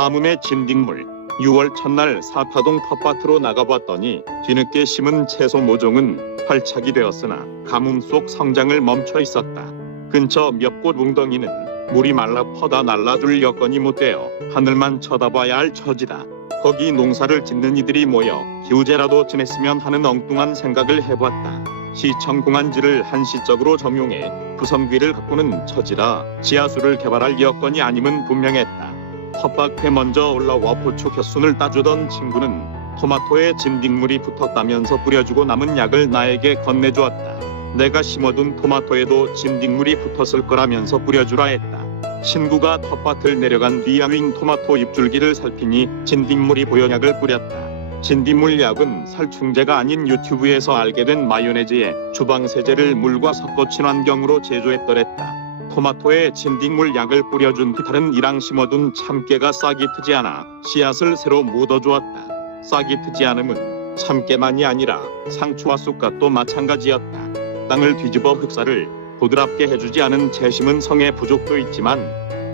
가뭄의 진딧물. 6월 첫날 사파동 텃밭으로 나가봤더니 뒤늦게 심은 채소 모종은 활착이 되었으나 가뭄 속 성장을 멈춰 있었다. 근처 몇 곳 웅덩이는 물이 말라 퍼다 날라줄 여건이 못되어 하늘만 쳐다봐야 할 처지다. 거기 농사를 짓는 이들이 모여 기우제라도 지냈으면 하는 엉뚱한 생각을 해봤다. 시청 공안지를 한시적으로 점용해 구성비를 가꾸는 처지라 지하수를 개발할 여건이 아님은 분명했다. 텃밭에 먼저 올라와 고추 겨순을 따주던 친구는 토마토에 진딧물이 붙었다면서 뿌려주고 남은 약을 나에게 건네주었다. 내가 심어둔 토마토에도 진딧물이 붙었을 거라면서 뿌려주라 했다. 친구가 텃밭을 내려간 뒤 야윈 토마토 잎줄기를 살피니 진딧물이 보여 약을 뿌렸다. 진딧물 약은 살충제가 아닌 유튜브에서 알게 된 마요네즈에 주방세제를 물과 섞어 친환경으로 제조했더랬다. 토마토에 진딧물 약을 뿌려준 뒤 다른 이랑 심어둔 참깨가 싹이 트지 않아 씨앗을 새로 묻어주었다. 싹이 트지 않음은 참깨만이 아니라 상추와 쑥갓도 마찬가지였다. 땅을 뒤집어 흑사를 부드럽게 해주지 않은 재심은 성의 부족도 있지만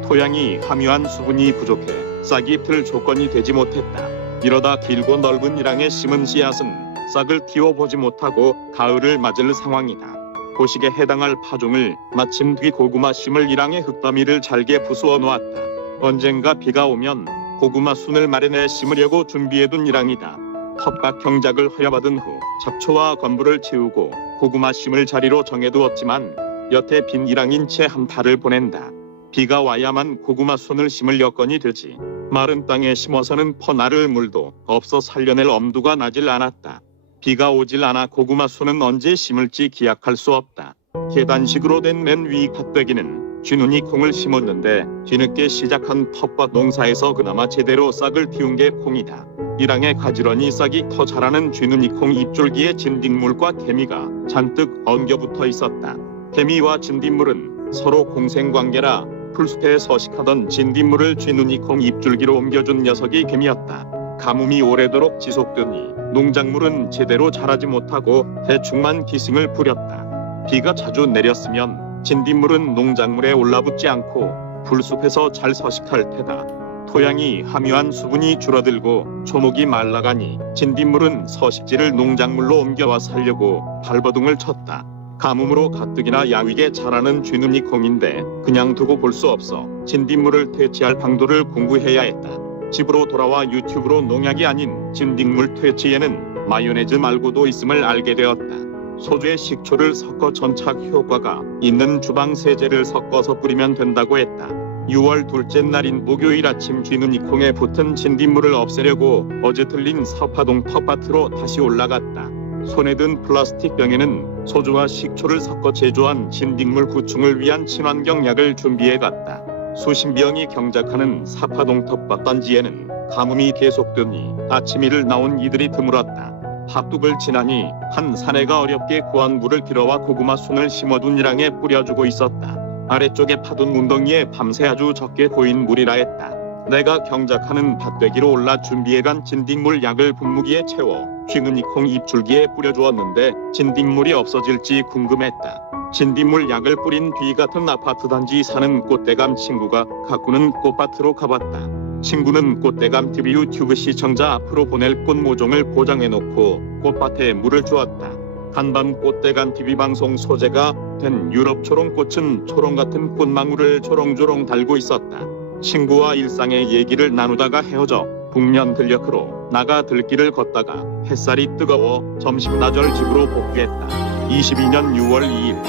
토양이 함유한 수분이 부족해 싹이 틀 조건이 되지 못했다. 이러다 길고 넓은 이랑에 심은 씨앗은 싹을 틔워보지 못하고 가을을 맞을 상황이다. 고식에 해당할 파종을 마침 뒤 고구마 심을 이랑의 흙더미를 잘게 부수어 놓았다. 언젠가 비가 오면 고구마 순을 마련해 심으려고 준비해둔 이랑이다. 텃밭 경작을 허여받은 후 잡초와 건부를 치우고 고구마 심을 자리로 정해두었지만 여태 빈 이랑인 채 한 달을 보낸다. 비가 와야만 고구마 순을 심을 여건이 되지 마른 땅에 심어서는 퍼나를 물도 없어 살려낼 엄두가 나질 않았다. 비가 오질 않아 고구마 순은 언제 심을지 기약할 수 없다. 계단식으로 된 맨 위 밭대기는 쥐눈이 콩을 심었는데 뒤늦게 시작한 텃밭 농사에서 그나마 제대로 싹을 틔운 게 콩이다. 이랑에 가지런히 싹이 터 자라는 쥐눈이 콩 잎줄기에 진딧물과 개미가 잔뜩 엉겨붙어 있었다. 개미와 진딧물은 서로 공생관계라 풀숲에 서식하던 진딧물을 쥐눈이 콩 잎줄기로 옮겨준 녀석이 개미였다. 가뭄이 오래도록 지속되니 농작물은 제대로 자라지 못하고 대충만 기승을 부렸다. 비가 자주 내렸으면 진딧물은 농작물에 올라붙지 않고 풀숲에서 잘 서식할 테다. 토양이 함유한 수분이 줄어들고 초목이 말라가니 진딧물은 서식지를 농작물로 옮겨와 살려고 발버둥을 쳤다. 가뭄으로 가뜩이나 야위게 자라는 쥐눈이 콩인데 그냥 두고 볼 수 없어 진딧물을 퇴치할 방도를 공부해야 했다. 집으로 돌아와 유튜브로 농약이 아닌 진딧물 퇴치에는 마요네즈 말고도 있음을 알게 되었다. 소주에 식초를 섞어 전착 효과가 있는 주방세제를 섞어서 뿌리면 된다고 했다. 6월 둘째 날인 목요일 아침 쥐눈이 콩에 붙은 진딧물을 없애려고 어제 들린 사파동 텃밭으로 다시 올라갔다. 손에 든 플라스틱 병에는 소주와 식초를 섞어 제조한 진딧물 구충을 위한 친환경 약을 준비해 갔다. 수십 명이 경작하는 사파동 텃밭 단지에는 가뭄이 계속되니 아침 일을 나온 이들이 드물었다. 합둑을 지나니 한 사내가 어렵게 구한 물을 들어와 고구마 순을 심어둔 이랑에 뿌려주고 있었다. 아래쪽에 파둔 웅덩이에 밤새 아주 적게 고인 물이라 했다. 내가 경작하는 밭대기로 올라 준비해간 진딧물 약을 분무기에 채워 쥐눈이 콩 잎줄기에 뿌려주었는데 진딧물이 없어질지 궁금했다. 진딧물 약을 뿌린 뒤 같은 아파트 단지 사는 꽃대감 친구가 가꾸는 꽃밭으로 가봤다. 친구는 꽃대감 TV 유튜브 시청자 앞으로 보낼 꽃 모종을 포장해놓고 꽃밭에 물을 주었다. 한밤 꽃대감 TV 방송 소재가 된 유럽 초롱꽃은 초롱같은 꽃망울을 조롱조롱 달고 있었다. 친구와 일상의 얘기를 나누다가 헤어져 북면 들녘으로 나가 들길을 걷다가 햇살이 뜨거워 점심나절 집으로 복귀했다. 22년 6월 2일